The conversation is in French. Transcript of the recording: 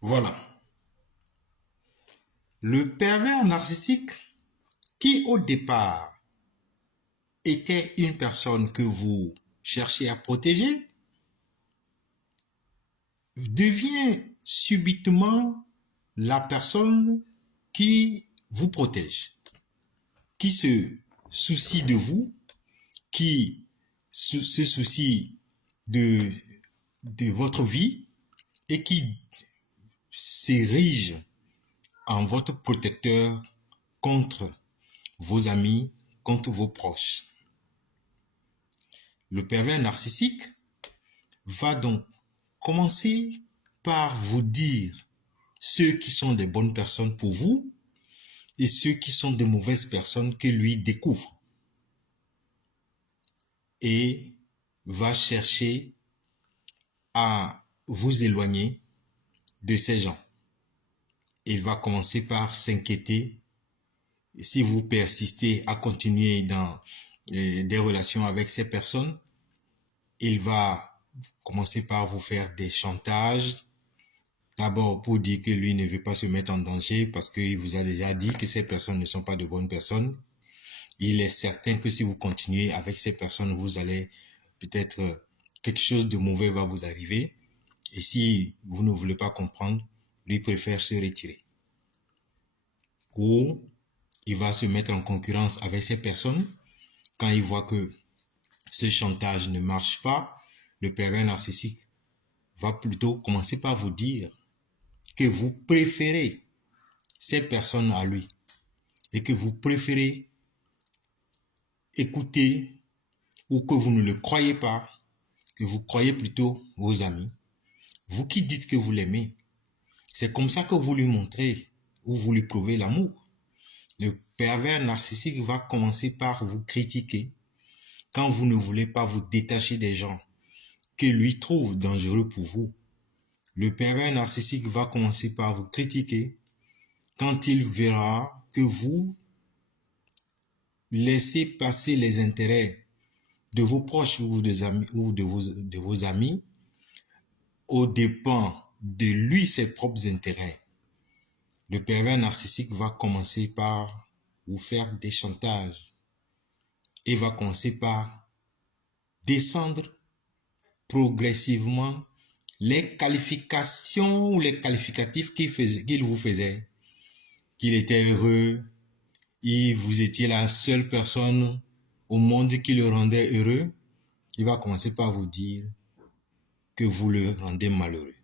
Voilà. Le pervers narcissique, qui au départ était une personne que vous cherchez à protéger, devient subitement la personne qui vous protège, qui se soucie de vous, qui se soucie de, de votre vie et qui s'érige en votre protecteur contre vos amis, contre vos proches. Le pervers narcissique va donc commencer par vous dire ceux qui sont des bonnes personnes pour vous et ceux qui sont des mauvaises personnes que lui découvre. Et va chercher à vous éloigner de ces gens. Il va commencer par s'inquiéter si vous persistez à continuer dans des relations avec ces personnes. Il va commencer par vous faire des chantages. D'abord pour dire que lui ne veut pas se mettre en danger parce qu'il vous a déjà dit que ces personnes ne sont pas de bonnes personnes. Il est certain que si vous continuez avec ces personnes, vous allez peut-être quelque chose de mauvais va vous arriver. Et si vous ne voulez pas comprendre, lui préfère se retirer. Ou il va se mettre en concurrence avec ces personnes. Quand il voit que ce chantage ne marche pas, le pervers narcissique va plutôt commencer par vous dire que vous préférez ces personnes à lui et que vous préférez écouter ou que vous ne le croyez pas, que vous croyez plutôt vos amis. Vous qui dites que vous l'aimez, c'est comme ça que vous lui montrez ou vous lui prouvez l'amour. Le pervers narcissique va commencer par vous critiquer quand vous ne voulez pas vous détacher des gens que lui trouve dangereux pour vous. Le pervers narcissique va commencer par vous critiquer quand il verra que vous laissez passer les intérêts de vos proches ou de vos amis aux dépens de lui ses propres intérêts. Le pervers narcissique va commencer par vous faire des chantages et va commencer par descendre progressivement les qualifications ou les qualificatifs qu'il vous faisait. Qu'il était heureux, et vous étiez la seule personne au monde qui le rendait heureux. Il va commencer par vous dire que vous le rendez malheureux.